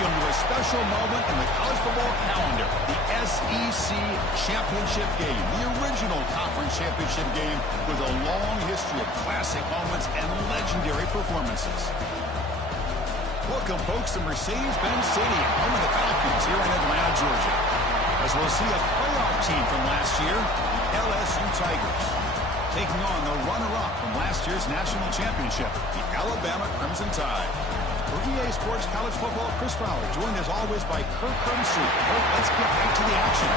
Welcome to a special moment in the college football calendar, the SEC Championship game, the original conference championship game with a long history of classic moments and legendary performances. Welcome, folks, to Mercedes-Benz Stadium, home of the Falcons here in Atlanta, Georgia, as we'll see a playoff team from last year, the LSU Tigers, taking on the runner-up from last year's national championship, the Alabama Crimson Tide. For EA Sports College Football, Chris Fowler, joined as always by Kirk Herbstreit. Kirk, let's get right to the action.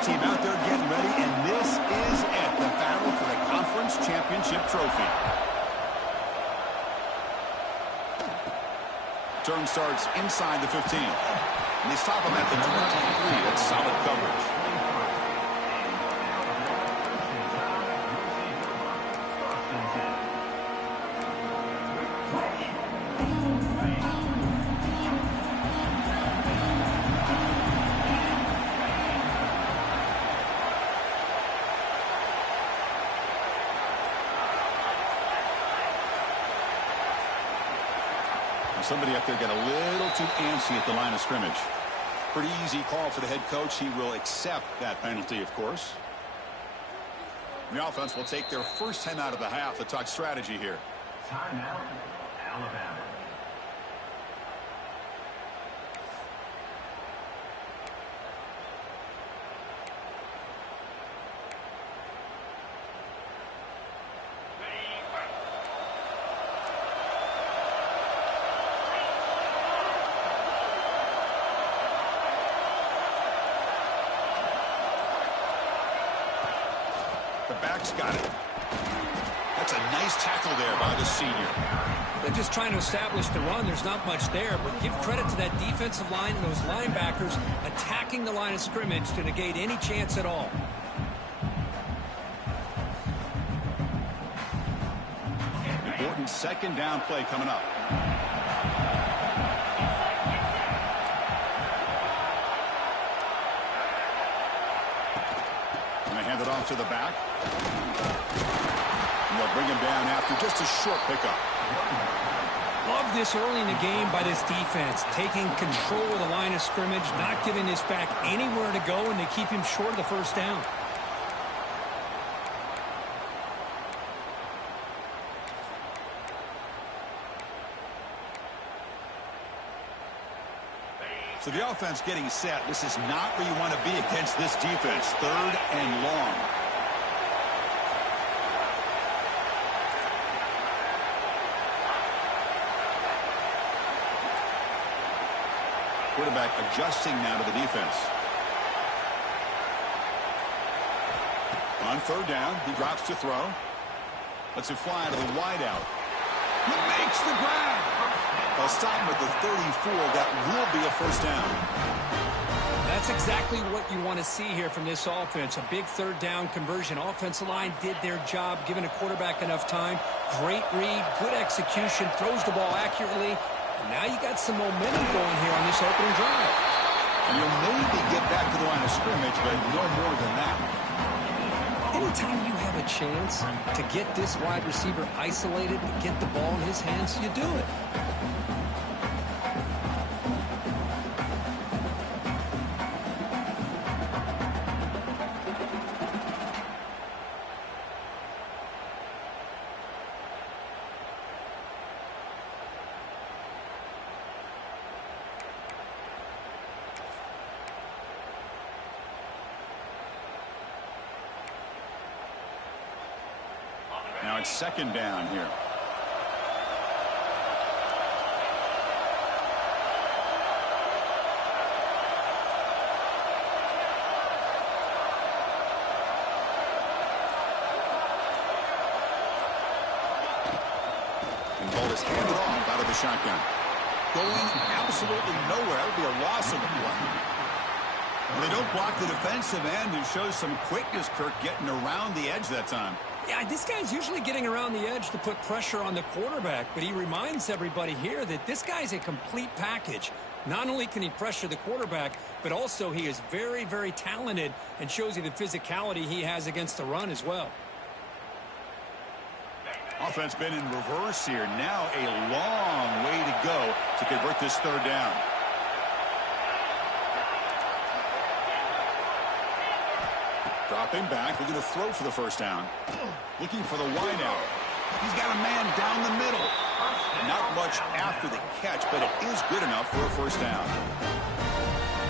Team out there getting ready, and this is it, the battle for the conference championship trophy. Turn starts inside the 15. And they stop him at the 23. That's solid coverage. Somebody up there got a little too antsy at the line of scrimmage. Pretty easy call for the head coach. He will accept that penalty, of course. The offense will take their first 10 out of the half to talk strategy here. Timeout, Alabama. Back's got it. That's a nice tackle there by the senior. They're just trying to establish the run. There's not much there, but give credit to that defensive line and those linebackers attacking the line of scrimmage to negate any chance at all. Important second down play coming up. Hand it off to the back. And they'll bring him down after just a short pickup. Love this early in the game by this defense, taking control of the line of scrimmage, not giving this back anywhere to go, and they keep him short of the first down. So the offense getting set. This is not where you want to be against this defense. Third and long. Quarterback adjusting now to the defense. On third down, he drops to throw. Lets it fly to the wideout. He makes the grab. They'll stop him at the 34. That will be a first down. That's exactly what you want to see here from this offense. A big third down conversion. Offensive line did their job, giving a quarterback enough time. Great read, good execution, throws the ball accurately. And now you got some momentum going here on this opening drive. And you'll maybe get back to the line of scrimmage, but no more than that. Anytime you have a chance to get this wide receiver isolated and get the ball in his hands, you do it. Now it's second down here. is handed off out of the shotgun. Going absolutely nowhere. That would be a loss on the play. Well, they don't block the defensive end and shows some quickness, Kirk, getting around the edge that time. Yeah, this guy's usually getting around the edge to put pressure on the quarterback, but he reminds everybody here that this guy's a complete package. Not only can he pressure the quarterback, but also he is very, very talented and shows you the physicality he has against the run as well. Offense been in reverse here. Now a long way to go to convert this third down. Dropping back, looking to throw for the first down. Looking for the wide out. He's got a man down the middle. Not much after the catch, but it is good enough for a first down.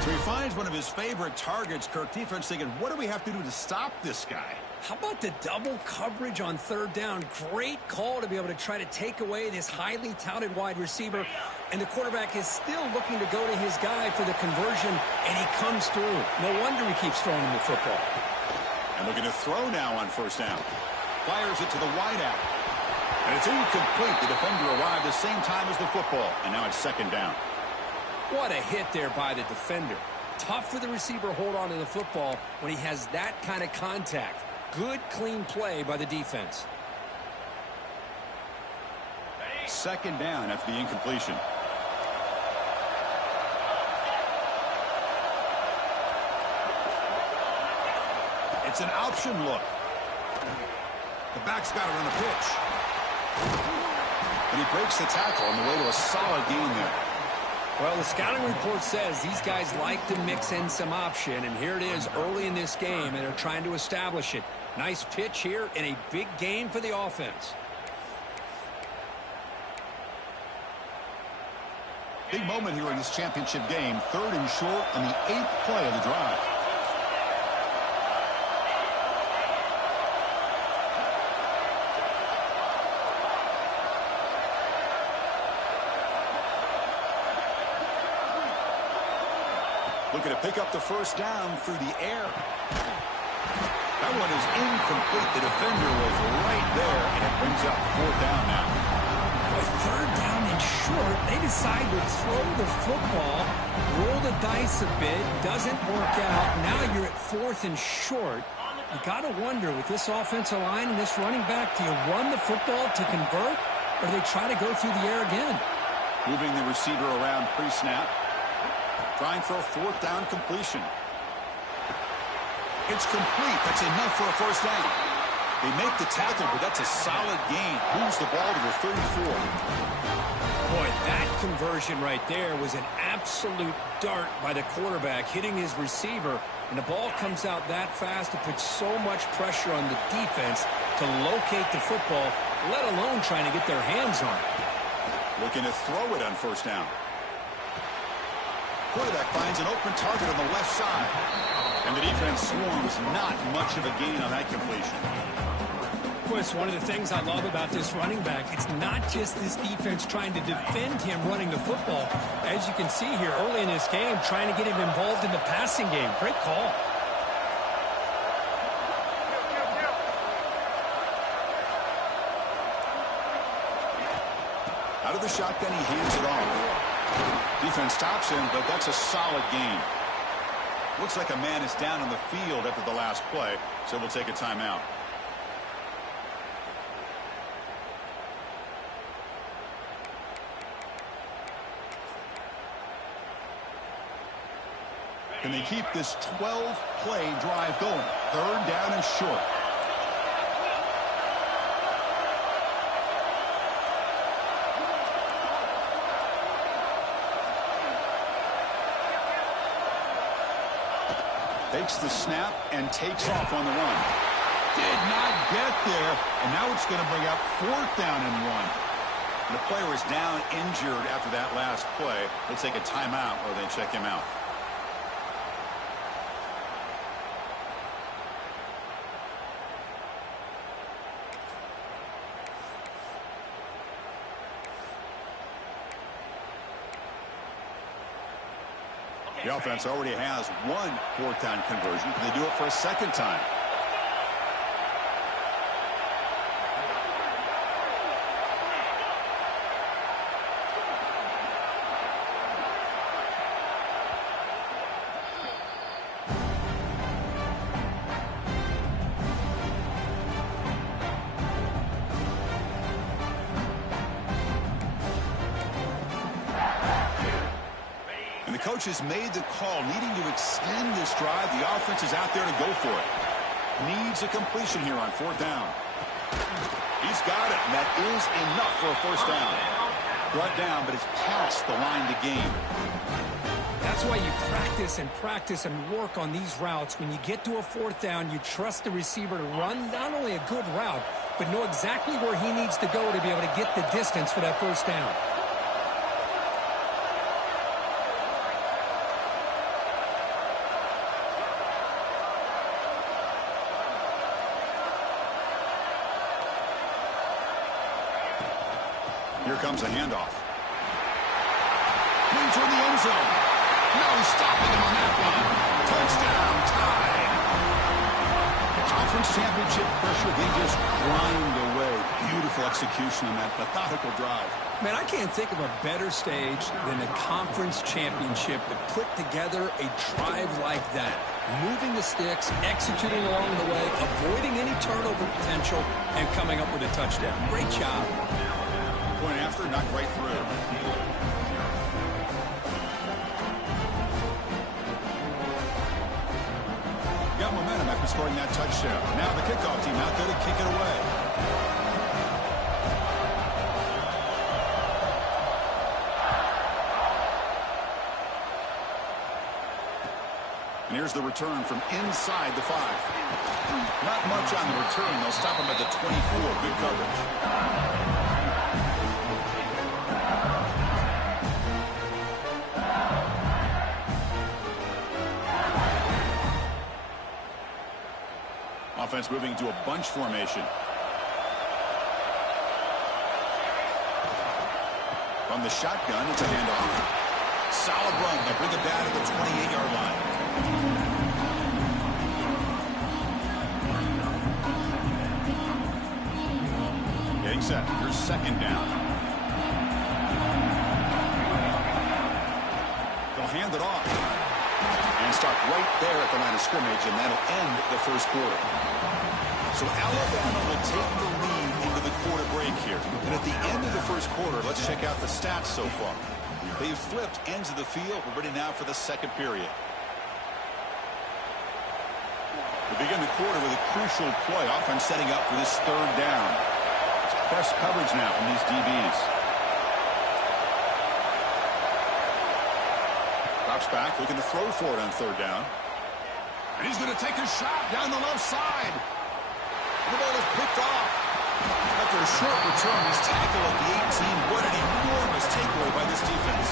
So he finds one of his favorite targets. Kirk, defense thinking, what do we have to do to stop this guy? How about the double coverage on third down? Great call to be able to try to take away this highly touted wide receiver. And the quarterback is still looking to go to his guy for the conversion, and he comes through. No wonder he keeps throwing him the football. And looking to throw now on first down. Fires it to the wide out. And it's incomplete. The defender arrived the same time as the football. And now it's second down. What a hit there by the defender. Tough for the receiver to hold on to the football when he has that kind of contact. Good, clean play by the defense. Second down after the incompletion. It's an option look. The back's got it on the pitch. And he breaks the tackle on the way to a solid gain there. Well, the scouting report says these guys like to mix in some option, and here it is early in this game, and they're trying to establish it. Nice pitch here in a big game for the offense. Big moment here in this championship game. Third and short on the 8th play of the drive. Looking to pick up the first down through the air. That one is incomplete. The defender was right there, and it brings up fourth down now. With third down and short, they decide to throw the football, roll the dice a bit, doesn't work out. Now you're at fourth and short. You got to wonder, with this offensive line and this running back, do you run the football to convert, or do they try to go through the air again? Moving the receiver around pre-snap. Trying for a fourth down completion. It's complete. That's enough for a first down. They make the tackle, but that's a solid gain. Moves the ball to the 34. Boy, that conversion right there was an absolute dart by the quarterback, hitting his receiver, and the ball comes out that fast. It puts so much pressure on the defense to locate the football, let alone trying to get their hands on it. Looking to throw it on first down. Quarterback finds an open target on the left side. And the defense swarms. Not much of a gain on that completion. Chris, one of the things I love about this running back, it's not just this defense trying to defend him running the football. As you can see here early in this game, trying to get him involved in the passing game. Great call. Out of the shotgun, he hands it off. Defense stops him, but that's a solid gain. Looks like a man is down on the field after the last play, so we'll take a timeout. Can they keep this 12-play drive going? Third down and short. Takes the snap and takes off on the run. Did not get there, and now it's going to bring up fourth down and 1. The player is down injured after that last play. They'll take a timeout or they check him out. The offense already has one fourth down conversion. Can they do it for a second time? coach has made the call, needing to extend this drive. The offense is out there to go for it. Needs a completion here on 4th down. He's got it, and that is enough for a first down. Brought down, but it's past the line to gain. That's why you practice and work on these routes. When you get to a 4th down, you trust the receiver to run not only a good route, but know exactly where he needs to go to be able to get the distance for that first down. Here comes a handoff. Clean toward the end zone. No stopping him on that one. Touchdown, tied. Conference championship pressure, they just grind away. Beautiful execution on that methodical drive. Man, I can't think of a better stage than a conference championship to put together a drive like that. Moving the sticks, executing along the way, avoiding any turnover potential, and coming up with a touchdown. Great job. Point after, knocked right through. Got momentum after scoring that touchdown. Now the kickoff team out there to kick it away. And here's the return from inside the 5. Not much on the return. They'll stop him at the 24. Good coverage. Offense moving to a bunch formation. From the shotgun, it's a handoff. Solid run. They'll bring it down to the 28-yard line. Getting set. Here's 2nd down. They'll hand it off. And start right there at the line of scrimmage, and that'll end the first quarter. So Alabama will take the lead into the quarter break here. And at the end of the first quarter, let's check out the stats so far. They've flipped ends of the field. We're ready now for the second period. We begin the quarter with a crucial play. Offense setting up for this 3rd down. It's press coverage now from these DBs. Drops back, looking to throw for it on 3rd down. And he's going to take a shot down the left side. The ball is picked off. After a short return, he's tackled at the 18. What an enormous takeaway by this defense.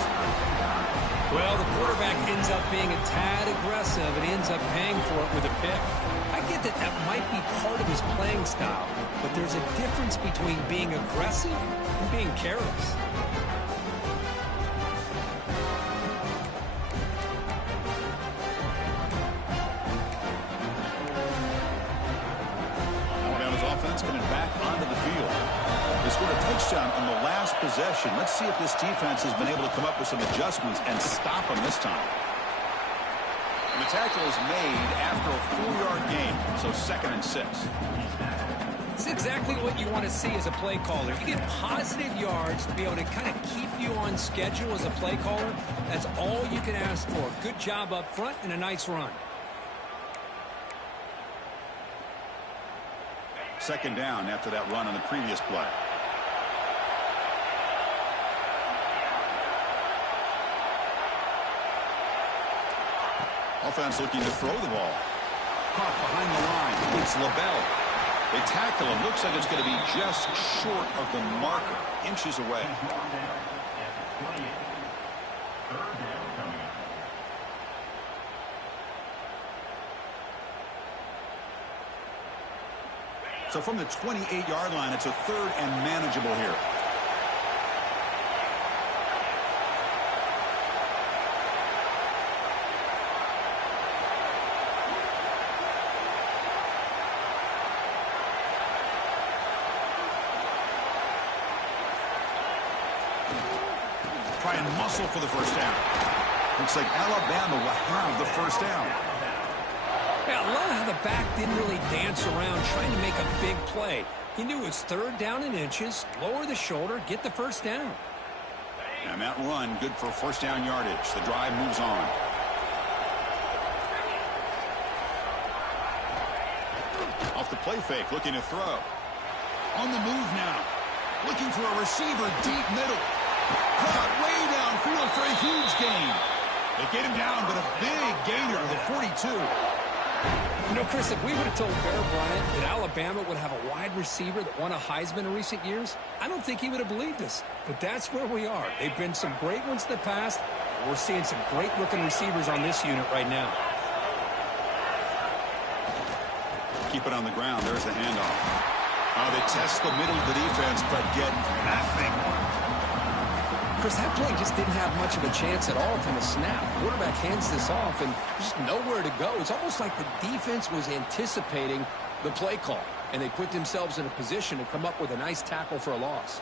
Well, the quarterback ends up being a tad aggressive and ends up paying for it with a pick. I get that that might be part of his playing style, but there's a difference between being aggressive and being careless. Coming back onto the field. They scored a touchdown on the last possession. Let's see if this defense has been able to come up with some adjustments and stop them this time. And the tackle is made after a 4-yard gain, so 2nd and 6. It's exactly what you want to see as a play caller. You get positive yards to be able to kind of keep you on schedule as a play caller. That's all you can ask for. Good job up front and a nice run. 2nd down after that run on the previous play. Offense looking to throw the ball. Caught behind the line. It's LaBelle. They tackle him. Looks like it's going to be just short of the marker. Inches away. So from the 28-yard line, it's a 3rd and manageable here. Try and muscle for the first down. Looks like Alabama will have the first down. Yeah, I love how the back didn't really dance around trying to make a big play. He knew it was 3rd down and inches, lower the shoulder, get the first down. And that run, good for first down yardage. The drive moves on. Off the play fake, looking to throw. On the move now. Looking for a receiver deep middle. Caught way downfield for a huge gain. They get him down, but a big gainer to the 42. You know, Chris, if we would have told Bear Bryant that Alabama would have a wide receiver that won a Heisman in recent years, I don't think he would have believed us. But that's where we are. They've been some great ones in the past. We're seeing some great-looking receivers on this unit right now. Keep it on the ground. There's the handoff. They test the middle of the defense, but get nothing. Chris, that play just didn't have much of a chance at all from the snap. Quarterback hands this off, and just nowhere to go. It's almost like the defense was anticipating the play call, and they put themselves in a position to come up with a nice tackle for a loss.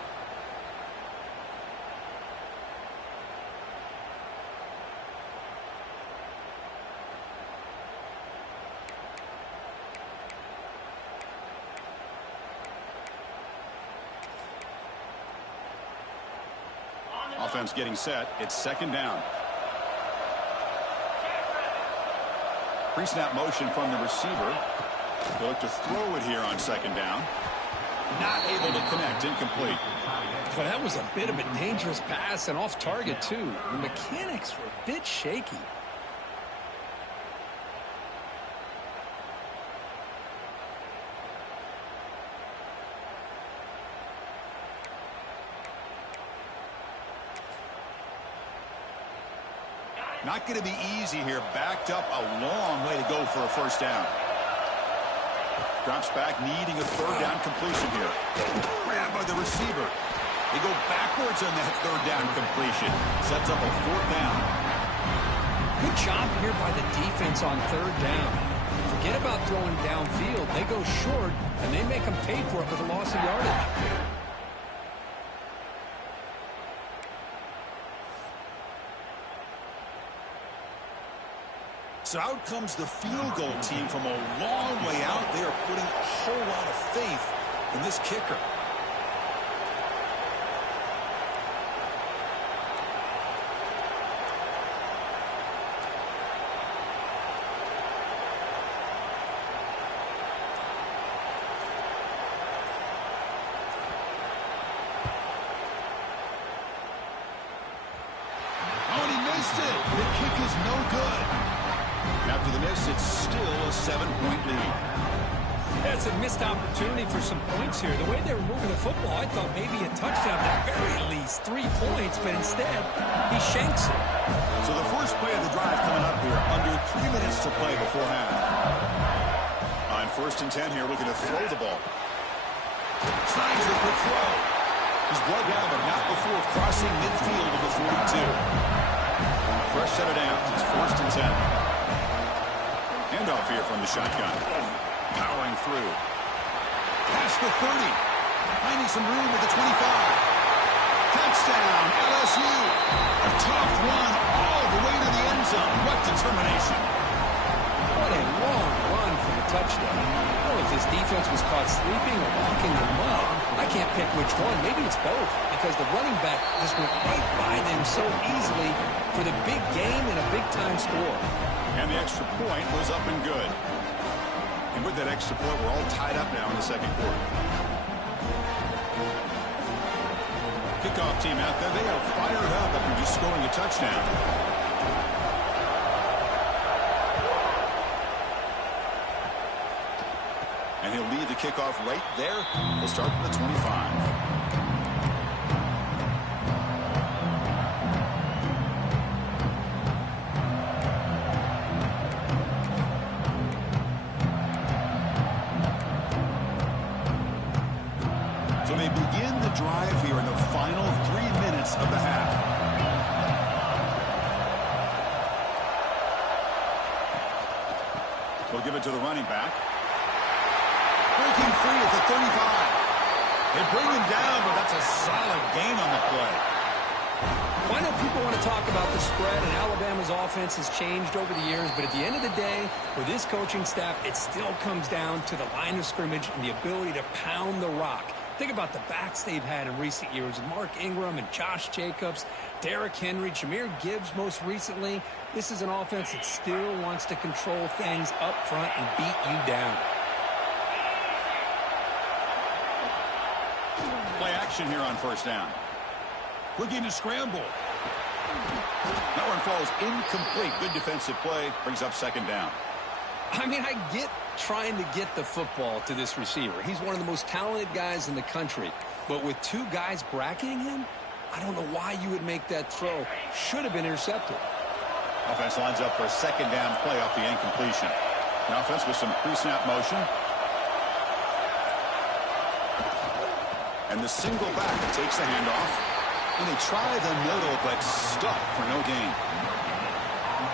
Offense getting set. It's second down. Pre-snap motion from the receiver. They'll look to throw it here on second down. Not able to connect. Incomplete. But that was a bit of a dangerous pass and off target, too. The mechanics were a bit shaky. Not going to be easy here. Backed up a long way to go for a first down. Drops back, needing a third down completion here. Grabbed by the receiver. They go backwards on that third down completion. Sets up a fourth down. Good job here by the defense on third down. Forget about throwing downfield. They go short, and they make them pay for it with a loss of yardage. So out comes the field goal team from a long way out. They are putting a whole lot of faith in this kicker. Oh, and he missed it. The kick is no good. After the miss, it's still a 7-point lead. That's a missed opportunity for some points here. The way they were moving the football, I thought maybe a touchdown, at the very least 3 points, but instead, he shanks it. So the first play of the drive coming up here, under 3 minutes to play before half. On 1st and 10 here, looking to throw the ball. Slides the quick throw. He's brought down, but not before crossing midfield of the 42. Fresh set of downs. It's 1st and 10. Handoff here from the shotgun. Powering through. Past the 30. Finding some room at the 25. Touchdown, LSU. A tough run all the way to the end zone. What determination. What a long run for the touchdown. I don't know if this defense was caught sleeping or walking in mud. I can't pick which one. Maybe it's both, because the running back just went right by them so easily for the big game and a big-time score. And the extra point was up and good. And with that extra point, we're all tied up now in the second quarter. Kickoff team out there, they are fired up after just scoring a touchdown. And he'll lead the kickoff right there. We'll start at the 25. Drive here in the final 3 minutes of the half. We'll give it to the running back. Breaking free at the 35. They bring him down, but that's a solid gain on the play. Well, I know people want to talk about the spread, and Alabama's offense has changed over the years, but at the end of the day, with this coaching staff, it still comes down to the line of scrimmage and the ability to pound the rock. Think about the backs they've had in recent years. Mark Ingram and Josh Jacobs, Derrick Henry, Jahmyr Gibbs most recently. This is an offense that still wants to control things up front and beat you down. Play action here on first down. Looking to scramble. That one falls incomplete. Good defensive play. Brings up second down. I mean, I get trying to get the football to this receiver. He's one of the most talented guys in the country. But with two guys bracketing him, I don't know why you would make that throw. Should have been intercepted. Offense lines up for a second down play off the incompletion. The offense with some pre-snap motion. And the single back that takes the handoff. And they try the middle, but stuck for no gain.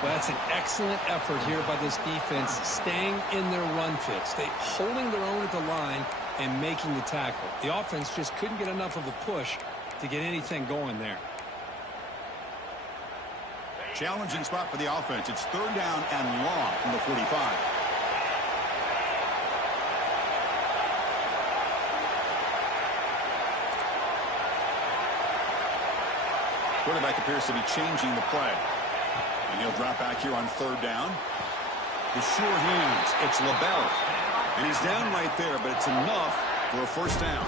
Well, that's an excellent effort here by this defense, staying in their run fits. They holding their own at the line and making the tackle. The offense just couldn't get enough of a push to get anything going there. Challenging spot for the offense. It's third down and long from the 45. Quarterback appears to be changing the play. And he'll drop back here on third down. The sure hands. It's LaBelle. And he's down right there, but it's enough for a first down.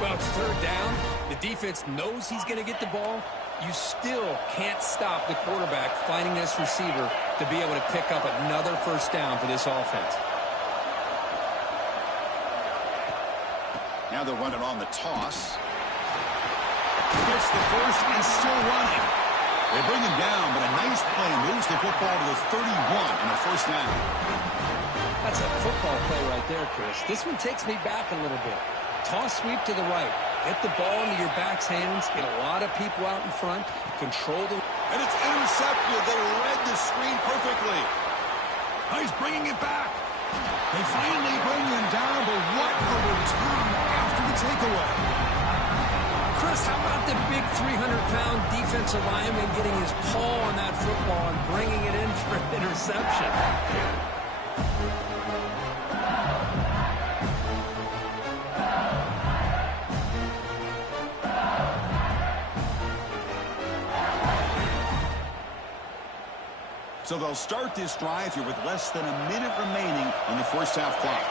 Well, it's third down. The defense knows he's going to get the ball. You still can't stop the quarterback finding this receiver to be able to pick up another first down for this offense. Now they'll run it on the toss. Gets the first and still running. They bring him down, but a nice play moves the football to the 31 and a first down. That's a football play right there, Chris. This one takes me back a little bit. Toss sweep to the right. Get the ball into your back's hands. Get a lot of people out in front. Control the... And it's intercepted. They read the screen perfectly. He's bringing it back. They finally bring him down, but what a return after the takeaway. Chris, how about the big 300-pound defensive lineman getting his paw on that football and bringing it in for an interception? So they'll start this drive here with less than a minute remaining on the first half clock.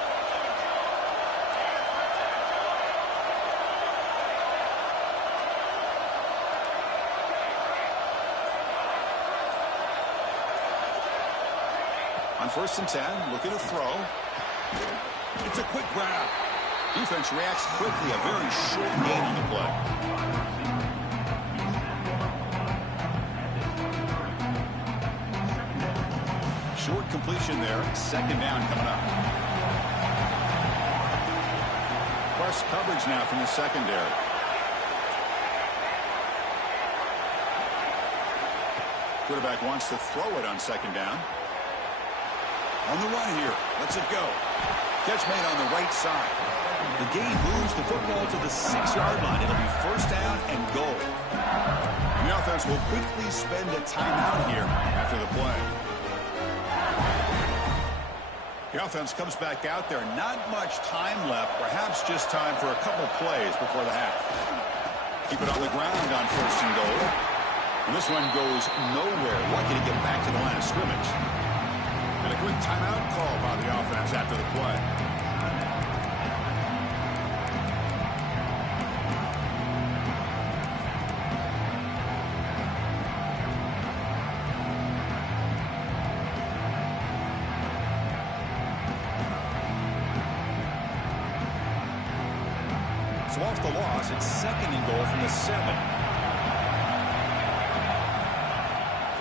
On first and 10, look at a throw. It's a quick grab. Defense reacts quickly. A very short gain on the play. Short completion there. Second down coming up. Press coverage now from the secondary. Quarterback wants to throw it on second down. On the run here. Lets it go. Catch made on the right side. The game moves the football to the 6-yard line. It'll be first down and goal. The offense will quickly spend a timeout here after the play. The offense comes back out there. Not much time left. Perhaps just time for a couple plays before the half. Keep it on the ground on first and goal. And this one goes nowhere. Lucky to get back to the line of scrimmage. And a quick timeout call by the offense after the play. So off the loss, it's second and goal from the 7.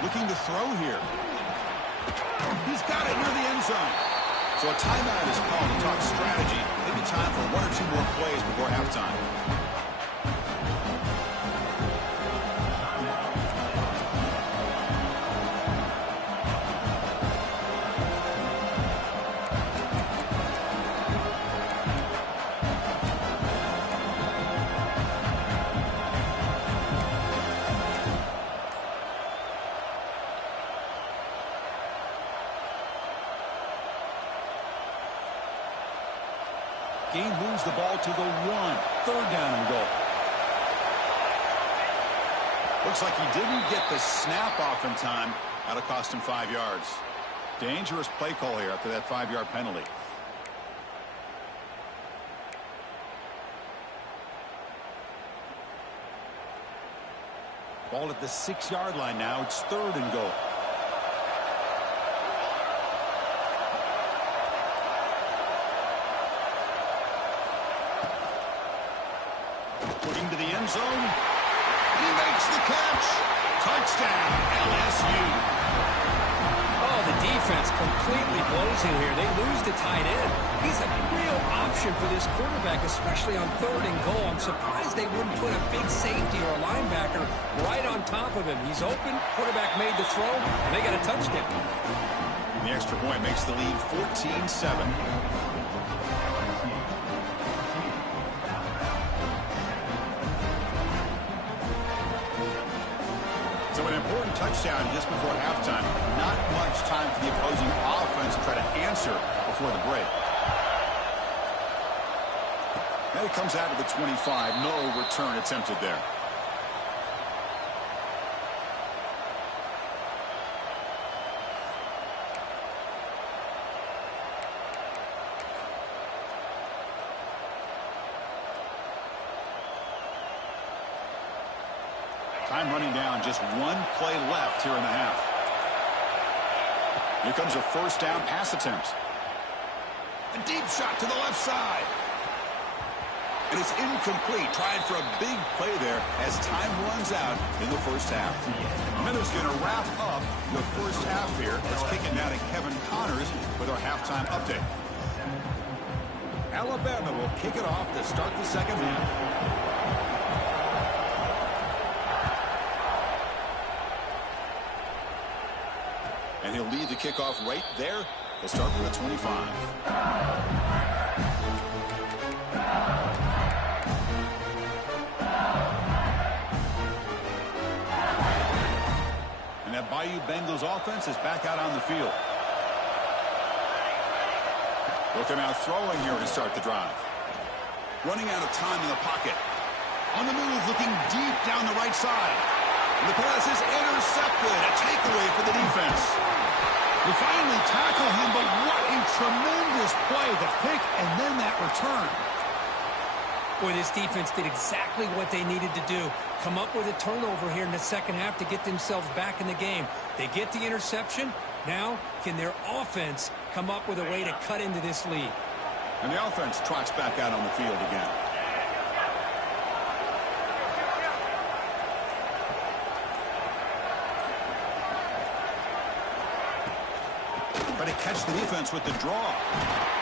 Looking to throw here. He's got it near the end zone. So a timeout is called to talk strategy. Maybe time for one or two more plays before halftime. Gain moves the ball to the 1. Third down and goal. Looks like he didn't get the snap off in time. That'll cost him 5 yards. Dangerous play call here after that 5-yard penalty. Ball at the 6-yard line now. It's third and goal. Looking to the end zone. He makes the catch. Touchdown, LSU. Oh, the defense completely blows it here. They lose the tight end. He's a real option for this quarterback, especially on third and goal. I'm surprised they wouldn't put a big safety or a linebacker right on top of him. He's open. Quarterback made the throw, and they got a touchdown. The extra point makes the lead 14-7. So an important touchdown just before halftime. Not much time for the opposing offense to try to answer before the break. And it comes out of the 25. No return attempted there. Time running down, just one play left here in the half. Here comes a first down pass attempt. A deep shot to the left side. And it's incomplete. Trying for a big play there as time runs out in the first half. Miller's going to wrap up the first half here. Let's kick it now to Kevin Connors with our halftime update. Alabama will kick it off to start the second half. And he'll lead the kickoff right there. They'll start with a 25. And that Bayou Bengals offense is back out on the field. Looking out throwing here to start the drive. Running out of time in the pocket. On the move, looking deep down the right side. And the pass is intercepted. A takeaway for the defense. They finally tackle him, but what a tremendous play. The pick and then that return. Boy, this defense did exactly what they needed to do. Come up with a turnover here in the second half to get themselves back in the game. They get the interception. Now, can their offense come up with a way to cut into this lead? And the offense trots back out on the field again. Try to catch the defense with the draw.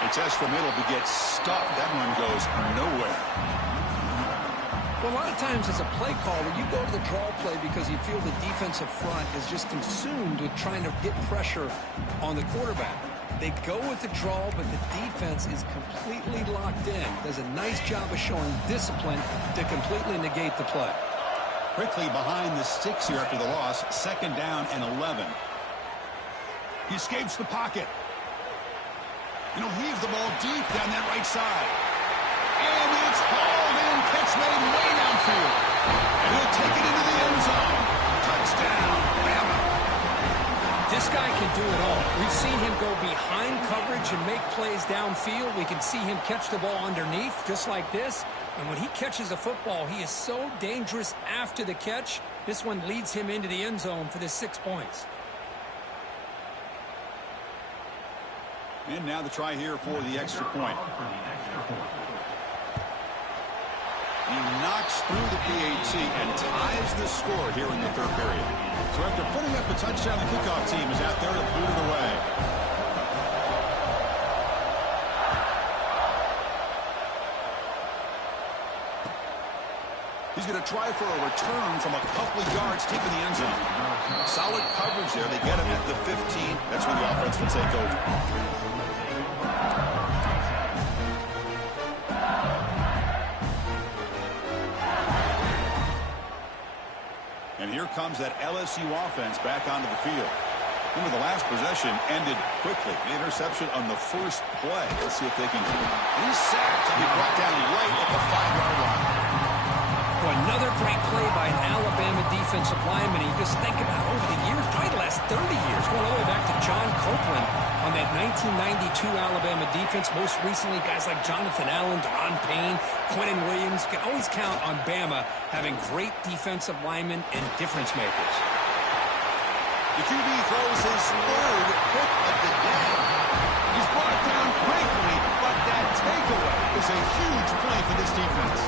A test from middle to get stuck. That one goes nowhere. Well, a lot of times as a play caller, you go to the draw play because you feel the defensive front is just consumed with trying to get pressure on the quarterback. They go with the draw, but the defense is completely locked in. Does a nice job of showing discipline to completely negate the play. Quickly behind the sticks here after the loss. Second down and 11. He escapes the pocket. And he'll heave the ball deep down that right side. And it's hauled in. Catch made way downfield. And he'll take it into the end zone. Touchdown, Bama. This guy can do it all. We've seen him go behind coverage and make plays downfield. We can see him catch the ball underneath, just like this. And when he catches a football, he is so dangerous after the catch. This one leads him into the end zone for the 6 points. And now the try here for the extra point. He knocks through the PAT and ties the score here in the third period. So after putting up a touchdown, the kickoff team is out there to boot it away. He's going to try for a return from a couple of yards deep in the end zone. Solid coverage there. They get him at the 15. That's when the offense will take over. And here comes that LSU offense back onto the field. Remember, the last possession ended quickly. The interception on the first play. Let's see if they can. He's sacked and he brought down right at the 5-yard line. Another great play by an Alabama defensive lineman. You just think about over the years, probably the last 30 years, going all the way back to John Copeland on that 1992 Alabama defense. Most recently, guys like Jonathan Allen, Deron Payne, Quentin Williams. You can always count on Bama having great defensive linemen and difference makers. The QB throws his third pick of the day. He's brought down quickly, but that takeaway is a huge play for this defense.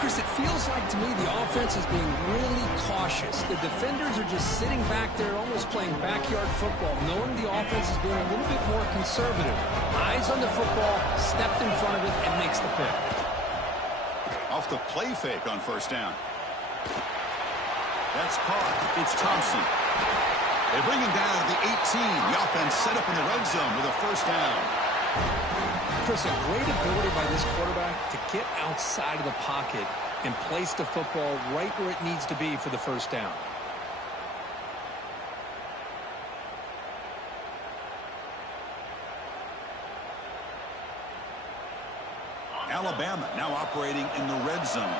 Chris, it feels like to me the offense is being really cautious. The defenders are just sitting back there almost playing backyard football, knowing the offense is being a little bit more conservative. Eyes on the football, stepped in front of it, and makes the pick. Off the play fake on first down. That's caught. It's Thompson. They bring him down to the 18. The offense set up in the red zone with a first down. Chris, a great ability by this quarterback to get outside of the pocket and place the football right where it needs to be for the first down. Alabama now operating in the red zone.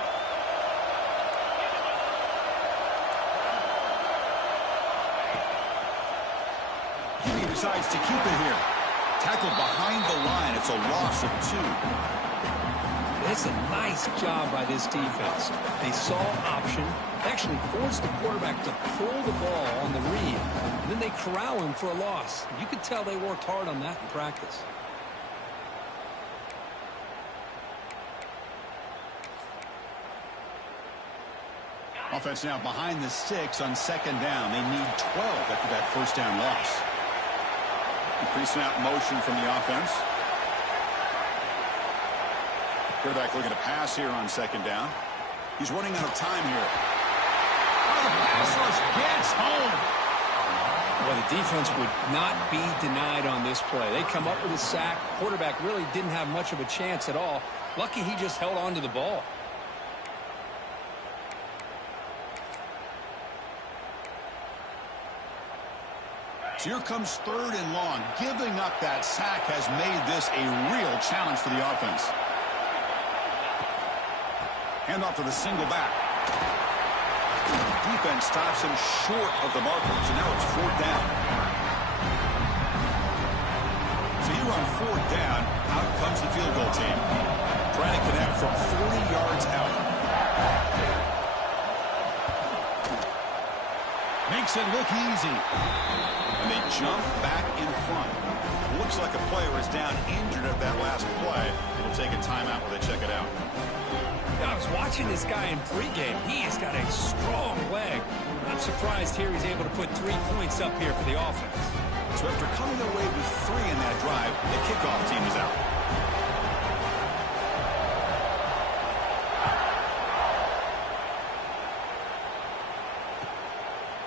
He decides to keep it here. Tackled behind the line. It's a loss of 2. It's a nice job by this defense. They saw option, actually forced the quarterback to pull the ball on the read, and then they corral him for a loss. You could tell they worked hard on that in practice. Offense now behind the 6 on second down. They need 12 after that first down loss. Pre-snap motion from the offense. Quarterback looking to pass here on second down. He's running out of time here. Oh, the pass rush gets home. Well, the defense would not be denied on this play. They come up with a sack. Quarterback really didn't have much of a chance at all. Lucky he just held on to the ball. So here comes third and long. Giving up that sack has made this a real challenge for the offense. Handoff to the single back. Defense stops him short of the marker, so now it's fourth down. So here on fourth down, out comes the field goal team. Trying to connect from 40 yards out. Makes it look easy. And they jump back in front. Looks like a player is down injured at that last play. They'll take a timeout while they check it out. I was watching this guy in pregame. He has got a strong leg. Not surprised here he's able to put 3 points up here for the offense. So after coming away with 3 in that drive, the kickoff team is out.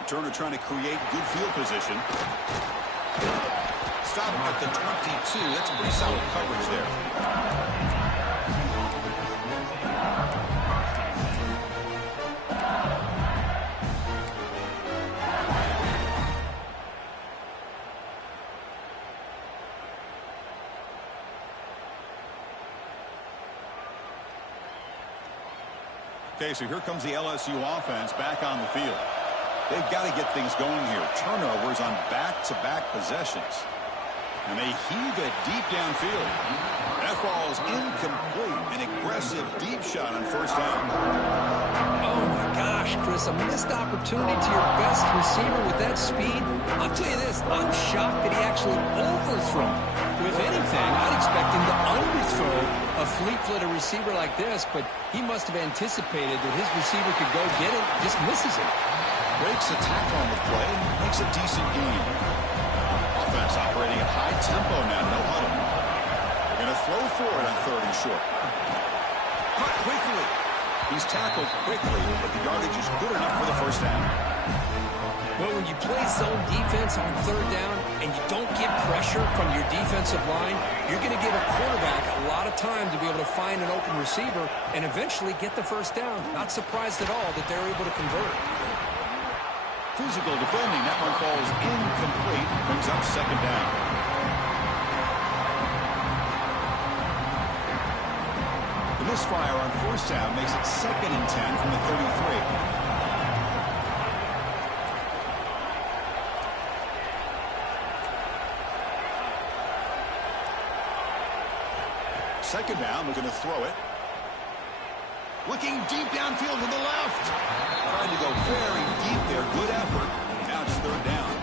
Turner trying to create good field position. Stop at the 22. That's pretty solid coverage there. Okay, so here comes the LSU offense back on the field. They've got to get things going here. Turnovers on back-to-back possessions. And they heave it deep downfield. That ball is incomplete. An aggressive deep shot on first down. Oh, my gosh, Chris. A missed opportunity to your best receiver with that speed. I'll tell you this. I'm shocked that he actually overthrew him. If anything, I'd expect him to underthrow a fleet-footed receiver like this, but he must have anticipated that his receiver could go get it, just misses it. Breaks the tackle on the play, makes a decent gain. Offense operating at high tempo now, no huddle. They're going to throw for it on third and short. Cut quickly. He's tackled quickly, but the yardage is good enough for the first down. Well, when you play zone defense on third down and you don't get pressure from your defensive line, you're going to give a quarterback a lot of time to be able to find an open receiver and eventually get the first down. Not surprised at all that they're able to convert. Physical defending. That one falls incomplete. Brings up second down. The misfire on first down makes it 2nd and 10 from the 33. Second down, we're going to throw it. Looking deep downfield to the left. Trying to go very deep there. Good effort. Now it's third down.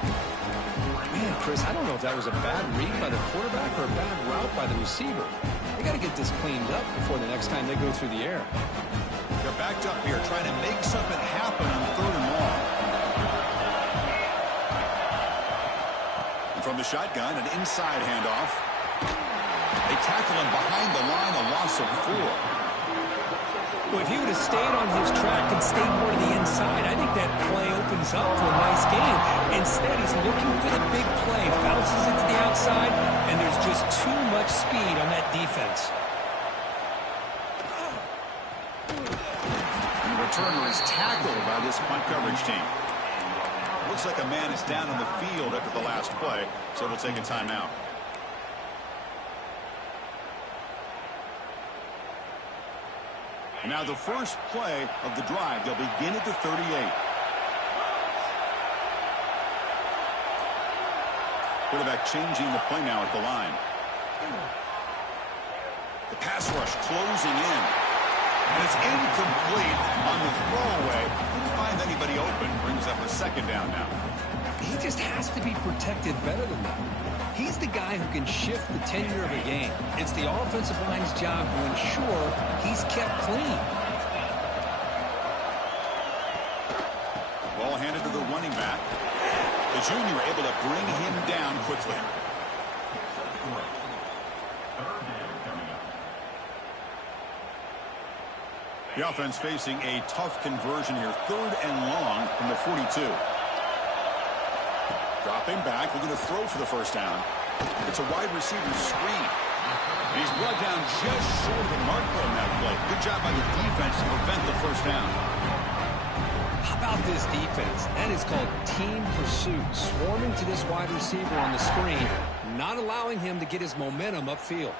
Man, Chris, I don't know if that was a bad read by the quarterback or a bad route by the receiver. They got to get this cleaned up before the next time they go through the air. They're backed up here trying to make something happen on third and long. And from the shotgun, an inside handoff. They tackle him behind the line, a loss of 4. Well, if he would have stayed on his track and stayed more to the inside, I think that play opens up to a nice game. Instead, he's looking for the big play, bounces it to the outside, and there's just too much speed on that defense. And the returner is tackled by this punt coverage team. Looks like a man is down on the field after the last play, so it'll take a timeout. And now the first play of the drive. They'll begin at the 38. Quarterback changing the play now at the line. The pass rush closing in. And it's incomplete on the throwaway. Didn't find anybody open. Brings up a second down now. He just has to be protected better than that. He's the guy who can shift the tenure of a game. It's the offensive line's job to ensure he's kept clean. Ball handed to the running back. The junior able to bring him down quickly. The offense facing a tough conversion here. 3rd and long from the 42. Dropping back, looking to throw for the first down. It's a wide receiver screen. And he's brought down just short of the marker on that play. Good job by the defense to prevent the first down. How about this defense? That is called team pursuit. Swarming to this wide receiver on the screen, not allowing him to get his momentum upfield.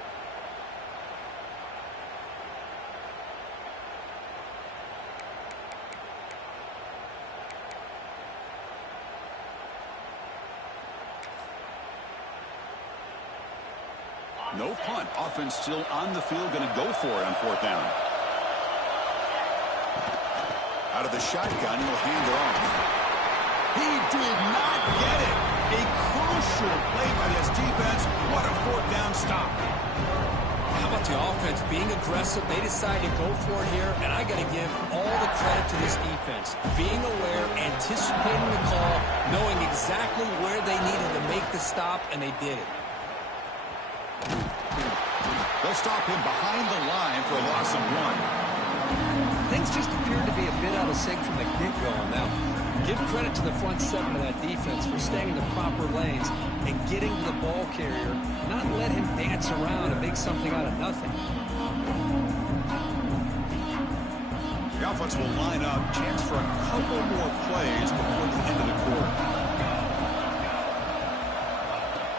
No punt. Offense still on the field. Going to go for it on 4th down. Out of the shotgun, he'll hand it off. He did not get it. A crucial play by this defense. What a 4th down stop. How about the offense being aggressive? They decide to go for it here, and I got to give all the credit to this defense. Being aware, anticipating the call, knowing exactly where they needed to make the stop, and they did it. They'll stop him behind the line for a loss of 1. Things just appeared to be a bit out of sync from the get-go on that one. Give credit to the front 7 of that defense for staying in the proper lanes and getting to the ball carrier, not let him dance around and make something out of nothing. The offense will line up. Chance for a couple more plays before the end of the quarter.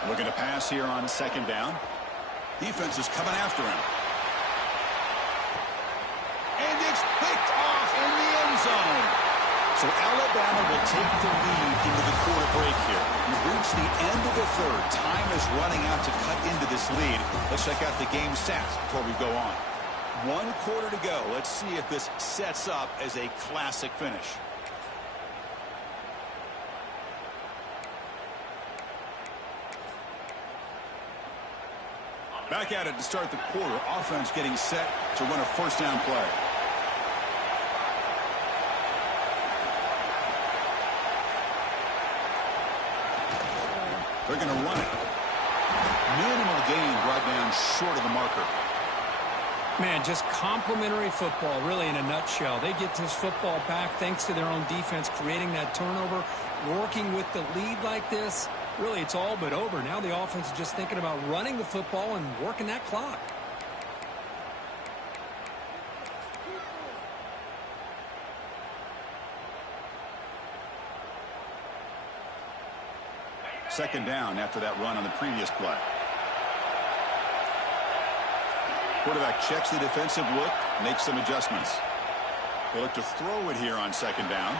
Looking to pass here on 2nd down. Defense is coming after him. And it's picked off in the end zone. So Alabama will take the lead into the quarter break here. We've reached the end of the 3rd. Time is running out to cut into this lead. Let's check out the game stats before we go on. 1 quarter to go. Let's see if this sets up as a classic finish. Back at it to start the quarter. Offense getting set to run a 1st down play. They're going to run it. Minimal gain brought down short of the marker. Man, just complimentary football, really, in a nutshell. They get this football back thanks to their own defense, creating that turnover, working with the lead like this. Really, it's all but over. Now the offense is just thinking about running the football and working that clock. Second down after that run on the previous play. Quarterback checks the defensive look, makes some adjustments. They look to throw it here on second down.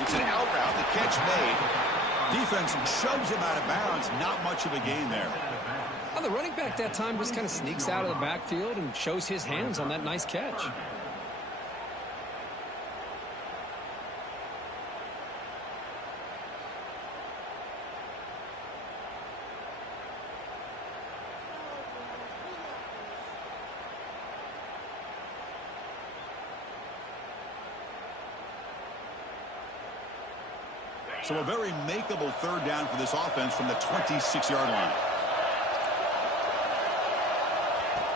It's an out route. The catch made. Defense shoves him out of bounds. Not much of a gain there. Well, the running back that time just kind of sneaks out of the backfield and shows his hands on that nice catch. So a very makeable third down for this offense from the 26-yard line.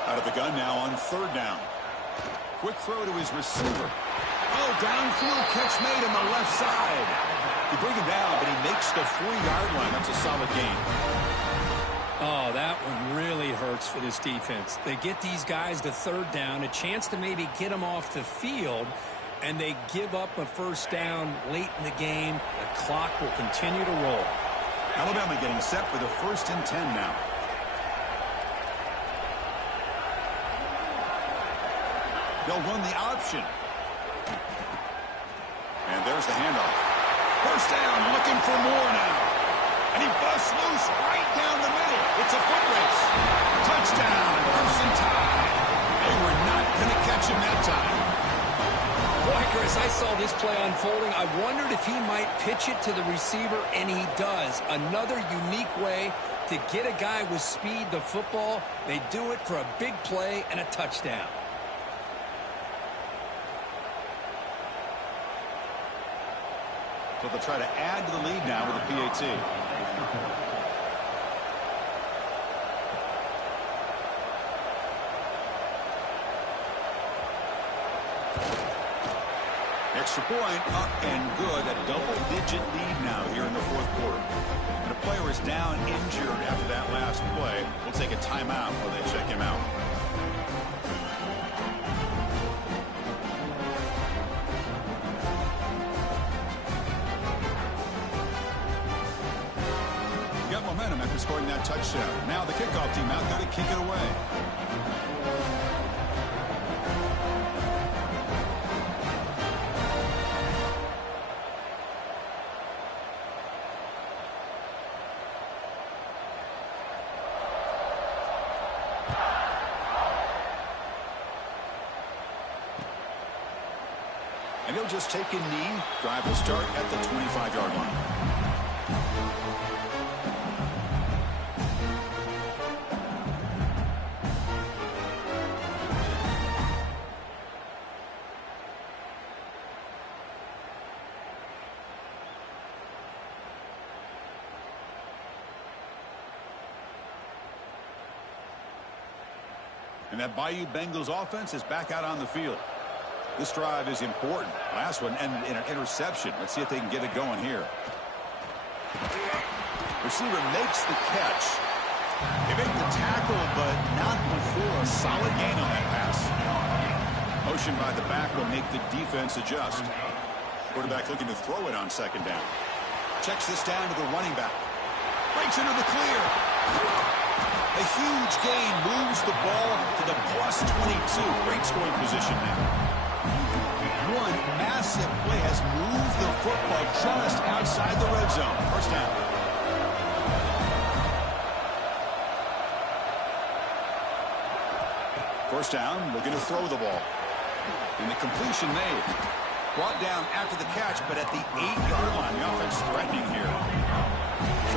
Out of the gun now on third down. Quick throw to his receiver. Oh, downfield catch made on the left side. They bring him down, but he makes the 4-yard line. That's a solid gain. Oh, that one really hurts for this defense. They get these guys to third down, a chance to maybe get them off the field, and they give up a first down late in the game. The clock will continue to roll. Alabama getting set for the 1st and 10 now. They'll run the option. And there's the handoff. First down, looking for more now. And he busts loose right down the middle. It's a foot race. Touchdown, first and tie. They were not going to catch him that time. Boy, Chris, I saw this play unfolding. I wondered if he might pitch it to the receiver, and he does. Another unique way to get a guy with speed the football. They do it for a big play and a touchdown. So they'll try to add to the lead now with a PAT. Extra point up and good. A double-digit lead now here in the 4th quarter. And a player is down injured after that last play. We'll take a timeout while they check him out. Got momentum after scoring that touchdown. Now the kickoff team out there to kick it away. And he'll just take a knee. Drive will start at the 25-yard line. And that Bayou Bengals offense is back out on the field. This drive is important. Last one and an interception. Let's see if they can get it going here. Receiver makes the catch. They make the tackle, but not before a solid gain on that pass. Motion by the back will make the defense adjust. Quarterback looking to throw it on second down. Checks this down to the running back. Breaks into the clear. A huge gain moves the ball to the plus 22. Great scoring position now. One massive play has moved the football just outside the red zone. First down. First down, looking to throw the ball. And the completion made. Brought down after the catch, but at the 8-yard line. The offense threatening here.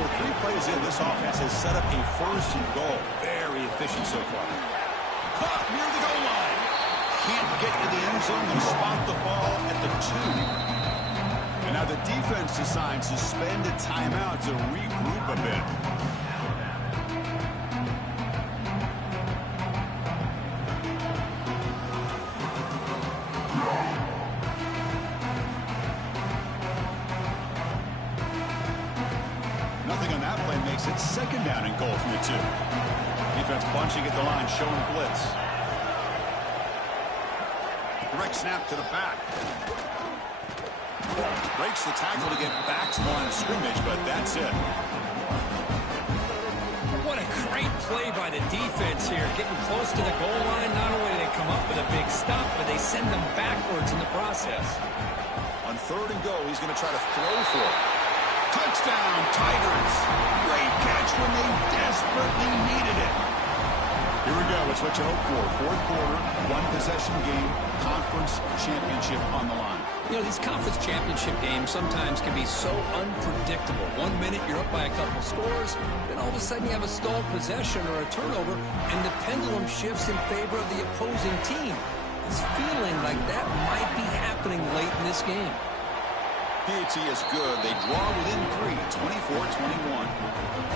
So 3 plays in, this offense has set up a first and goal. Very efficient so far. Caught near the goal line. Can't get to the end zone and spot the ball at the 2. And now the defense decides to spend a timeout to regroup a bit. Nothing on that play makes it second down and goal from the 2. Defense bunching at the line, showing blitz. Direct snap to the back. Breaks the tackle to get back to the line of scrimmage, but that's it. Great play by the defense here. Getting close to the goal line. Not only do they come up with a big stop, but they send them backwards in the process. On 3rd and goal, he's going to try to throw for it. Touchdown, Tigers. Great catch when they desperately needed it. Here we go. It's what you hope for. 4th quarter, 1-possession game, conference championship on the line. You know, these conference championship games sometimes can be so unpredictable. 1 minute you're up by a couple scores, then all of a sudden you have a stalled possession or a turnover, and the pendulum shifts in favor of the opposing team. It's feeling like that might be happening late in this game. PAT is good. They draw within 3, 24-21.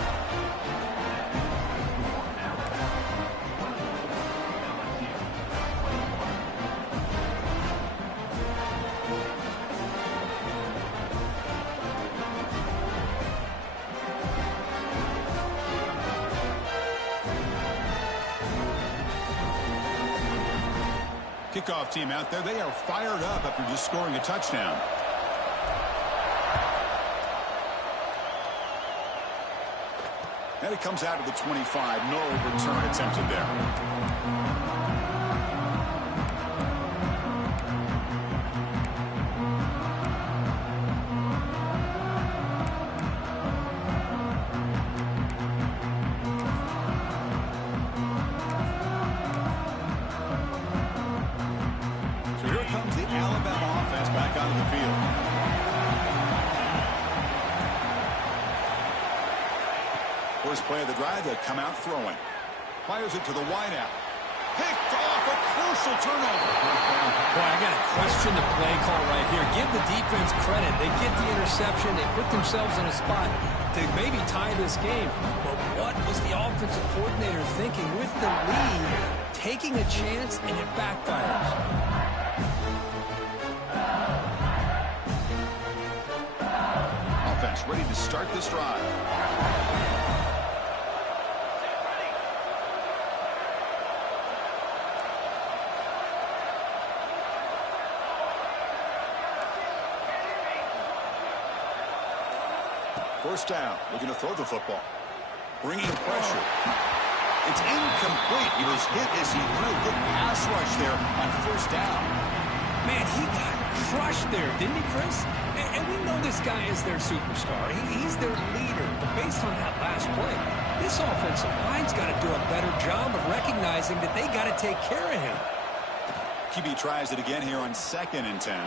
Kickoff team out there. They are fired up after just scoring a touchdown. And it comes out to the 25. No return attempted there. First play of the drive, they come out throwing. Fires it to the wideout. Picked off, a crucial turnover. Boy, I got to question the play call right here. Give the defense credit. They get the interception. They put themselves in a spot to maybe tie this game. But what was the offensive coordinator thinking with the lead? Taking a chance, and it backfires. Offense ready to start this drive. First down, looking to throw the football. Bringing pressure. It's incomplete. He was hit as he threw. Good pass rush there on first down. Man, he got crushed there, didn't he, Chris? And we know this guy is their superstar. He's their leader. But based on that last play, this offensive line's got to do a better job of recognizing that they got to take care of him. QB tries it again here on 2nd and 10.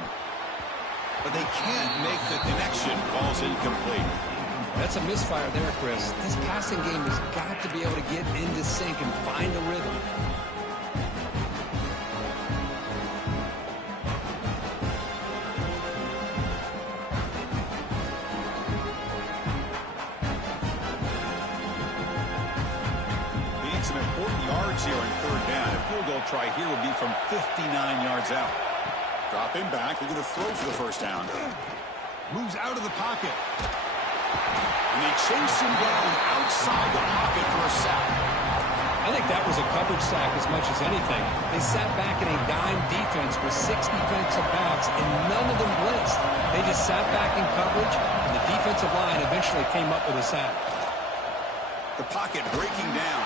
But they can't make the connection. Ball's incomplete. That's a misfire there, Chris. This passing game has got to be able to get into sync and find a rhythm. They need some important yards here on 3rd down. A field goal try here would be from 59 yards out. Drop him back. They're going to throw for the first down. Moves out of the pocket. And they chase him down outside the pocket for a sack. I think that was a coverage sack as much as anything. They sat back in a dime defense with 6 defensive backs, and none of them blitzed. They just sat back in coverage, and the defensive line eventually came up with a sack. The pocket breaking down.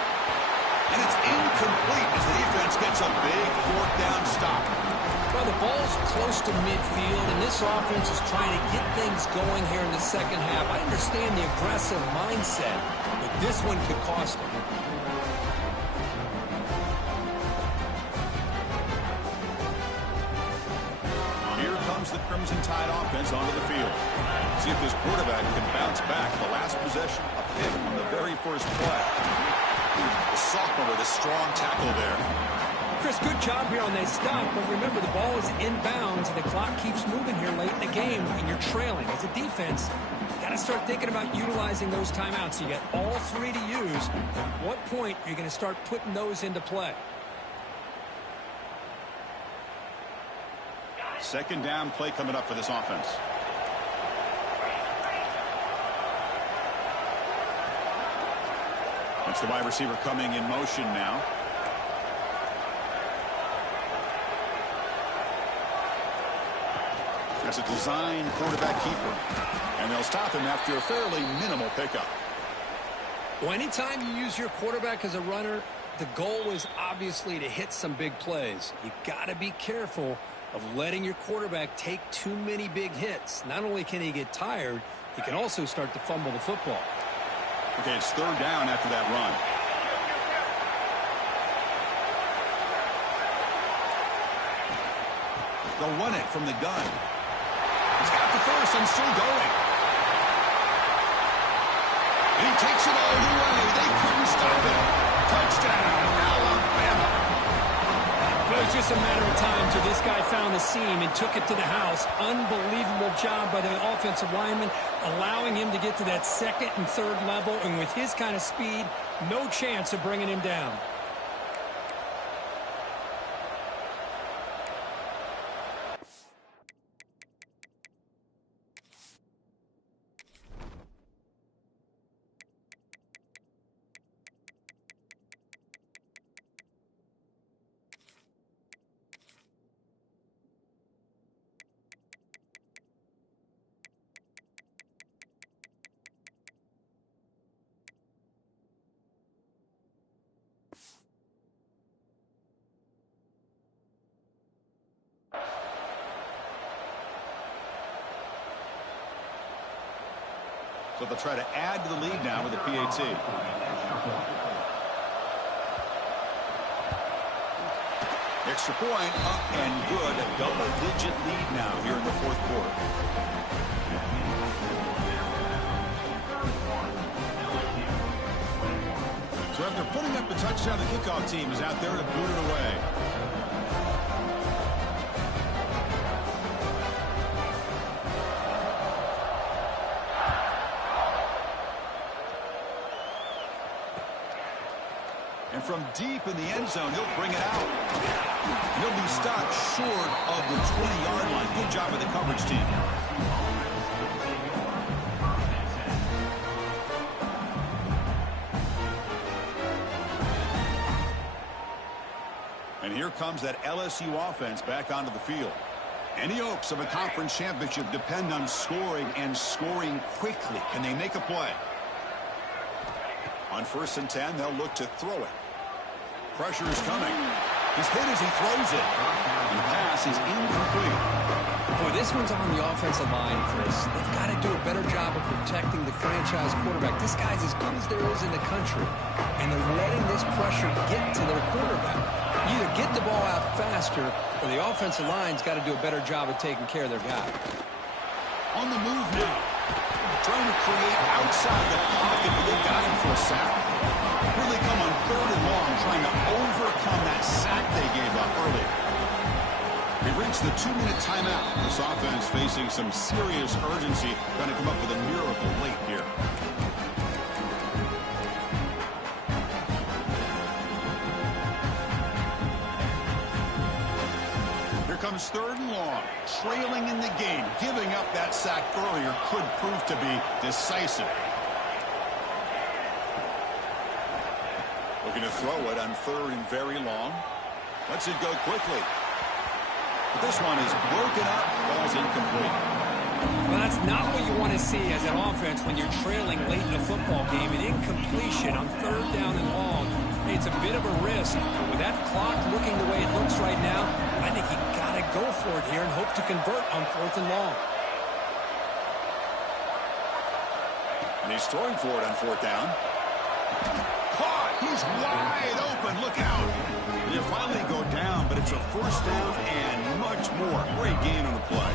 And it's incomplete as the defense gets a big 4th down stop. Well, the ball's close to midfield, and this offense is trying to get things going here in the second half. I understand the aggressive mindset, but this one could cost them. Here comes the Crimson Tide offense onto the field. See if this quarterback can bounce back. The last possession, a pick on the very first play. The sophomore with a strong tackle there. Chris, good job here on that stop, but remember the ball is inbounds and the clock keeps moving here late in the game and you're trailing. As a defense, you got to start thinking about utilizing those timeouts. You got all 3 to use. At what point are you going to start putting those into play? 2nd down play coming up for this offense. That's the wide receiver coming in motion now. That's a design quarterback keeper. And they'll stop him after a fairly minimal pickup. Well, anytime you use your quarterback as a runner, the goal is obviously to hit some big plays. You got to be careful of letting your quarterback take too many big hits. Not only can he get tired, he can also start to fumble the football. Okay, it's third down after that run. They'll run it from the gun. He's got the first and still going. And he takes it all the way. They couldn't stop it. Touchdown, Alabama. Well, it was just a matter of time till this guy found the seam and took it to the house. Unbelievable job by the offensive lineman, allowing him to get to that second and third level. And with his kind of speed, no chance of bringing him down. So they'll try to add to the lead now with a PAT. Extra point up and good. A double-digit lead now here in the fourth quarter. So after putting up the touchdown, the kickoff team is out there to boot it away. And from deep in the end zone, he'll bring it out. He'll be stopped short of the 20-yard line. Good job by the coverage team. And here comes that LSU offense back onto the field. Any hopes of a conference championship depend on scoring and scoring quickly. Can they make a play? On 1st and 10, they'll look to throw it. Pressure is coming. He's hit as he throws it. And the pass is incomplete. Boy, this one's on the offensive line, Chris. They've got to do a better job of protecting the franchise quarterback. This guy's as good as there is in the country. And they're letting this pressure get to their quarterback. Either get the ball out faster, or the offensive line's got to do a better job of taking care of their guy. On the move now. Trying to create outside the pocket, but they got him for a sack. Here they come on 3rd and long, trying to overcome that sack they gave up earlier. They've reached the 2-minute timeout. This offense facing some serious urgency, trying to come up with a miracle late here. Here comes 3rd and long, trailing in the game. Giving up that sack earlier could prove to be decisive. Looking to throw it on 3rd and very long. Lets it go quickly. But this one is broken up. Ball's incomplete. Well, that's not what you want to see as an offense when you're trailing late in a football game. An incompletion on 3rd down and long. Hey, it's a bit of a risk. With that clock looking the way it looks right now, I think you got to go for it here and hope to convert on 4th and long. And he's throwing for it on 4th down. Caught! He's wide open. Look out! They finally go down, but it's a 1st down and much more. Great gain on the play.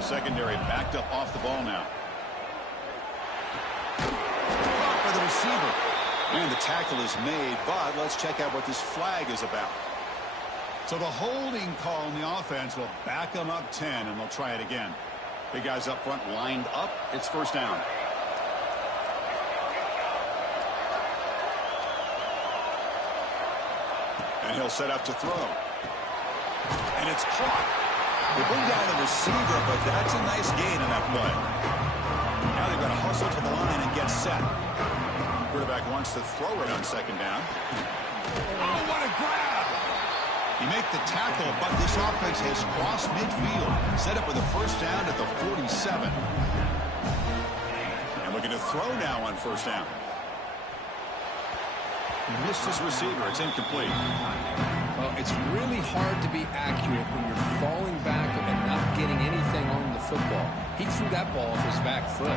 Secondary backed up off the ball now. Caught by the receiver. And the tackle is made, but let's check out what this flag is about. So the holding call on the offense will back them up 10, and they'll try it again. Big guys up front lined up. It's 1st down. And he'll set up to throw. And it's caught. They bring down the receiver, but that's a nice gain on that play. Now they've got to hustle to the line and get set. Quarterback wants to throw it on 2nd down. Oh, what a grab! He makes the tackle, but this offense has crossed midfield. Set up with a 1st down at the 47. And looking to throw now on 1st down. Missed his receiver. It's incomplete. Well, it's really hard to be accurate when you're falling back and not getting anything on the football. He threw that ball off his back foot.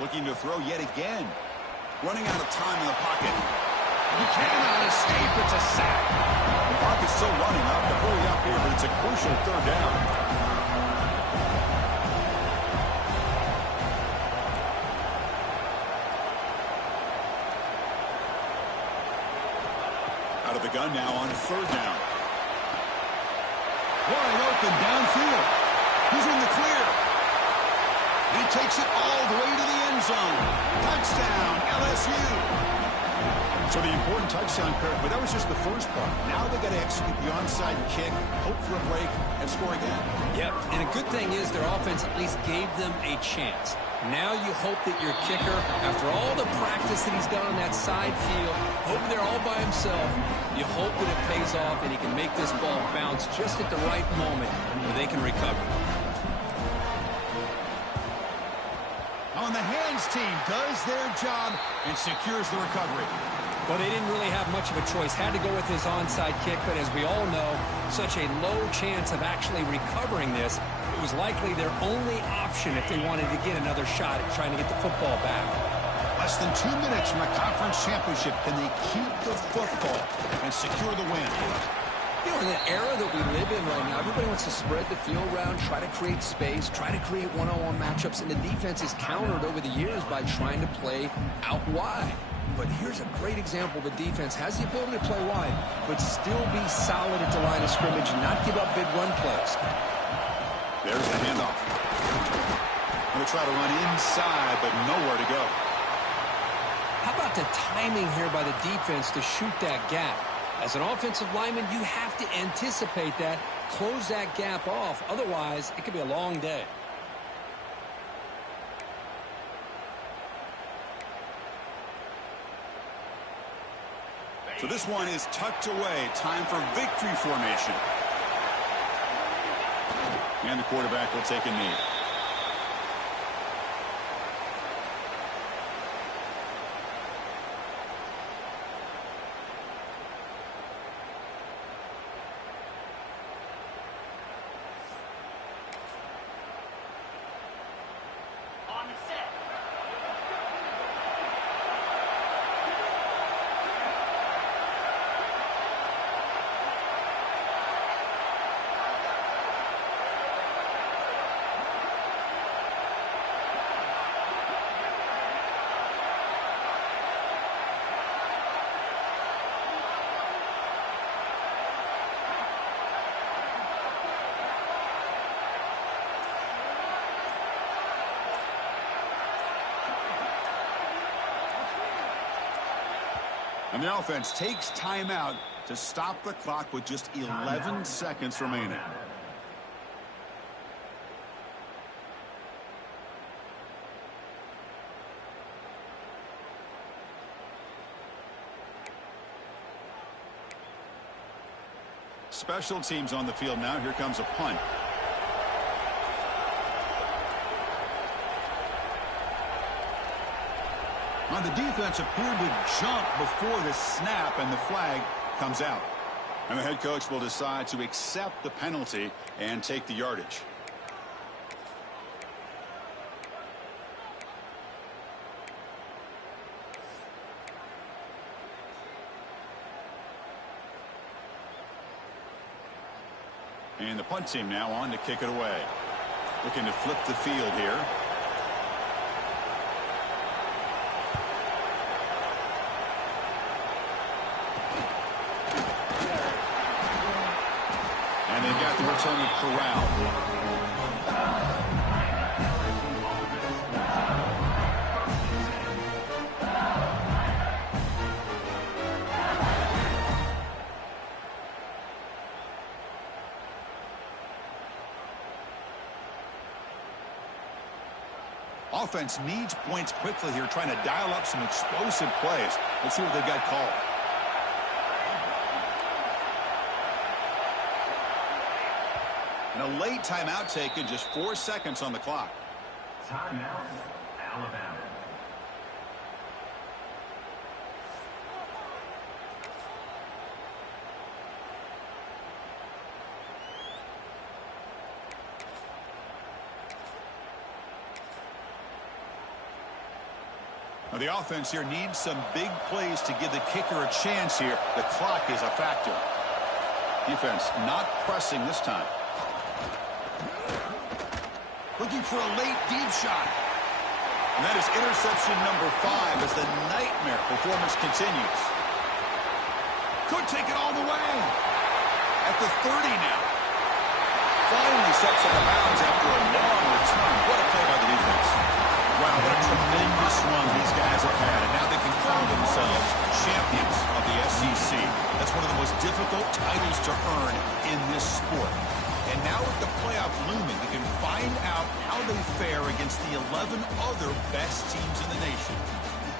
Looking to throw yet again. Running out of time in the pocket. You cannot escape. It's a sack. The pocket's still running up. They're really up here, but it's a crucial third down. Out of the gun now on third down. Wide open downfield. He's in the clear. He takes it all the way to the end zone. Touchdown, LSU. So the important touchdown, Kirk, but that was just the first part. Now they got to execute the onside kick, hope for a break, and score again. Yep, and a good thing is their offense at least gave them a chance. Now you hope that your kicker, after all the practice that he's done on that side field, over there all by himself, you hope that it pays off and he can make this ball bounce just at the right moment where they can recover. On the hands team does their job and secures the recovery. Well, they didn't really have much of a choice. Had to go with his onside kick, but as we all know, such a low chance of actually recovering this. It was likely their only option if they wanted to get another shot at trying to get the football back. Less than 2 minutes from a conference championship. Can they keep the football and secure the win? You know, in the era that we live in right now, everybody wants to spread the field around, try to create space, try to create one-on-one matchups, and the defense is countered over the years by trying to play out wide. But here's a great example. The defense has the ability to play wide, but still be solid at the line of scrimmage and not give up big run plays. There's the handoff. Going to try to run inside, but nowhere to go. How about the timing here by the defense to shoot that gap? As an offensive lineman, you have to anticipate that, close that gap off. Otherwise, it could be a long day. So this one is tucked away. Time for victory formation. And the quarterback will take a knee. And the offense takes timeout to stop the clock with just 11 seconds remaining. Special teams on the field now. Here comes a punt. On the defense appeared to jump before the snap, and the flag comes out. And the head coach will decide to accept the penalty and take the yardage. And the punt team now on to kick it away. Looking to flip the field here. And they've got the returning corral. Offense needs points quickly here, trying to dial up some explosive plays. Let's see what they've got called. And a late timeout taken, just 4 seconds on the clock. Timeout, Alabama. Well, the offense here needs some big plays to give the kicker a chance here. The clock is a factor. Defense not pressing this time. Looking for a late deep shot. And that is interception number 5 as the nightmare performance continues. Could take it all the way. At the 30 now. Finally sets up the bounds after a long return. What a play by the defense. Wow, what a tremendous run these guys have had. And now they can call themselves champions of the SEC. That's one of the most difficult titles to earn in this sport. And now with the playoff looming, we can find out how they fare against the 11 other best teams in the nation.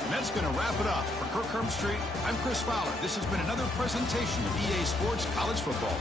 And that's going to wrap it up. For Kirk Street, I'm Chris Fowler. This has been another presentation of EA Sports College Football.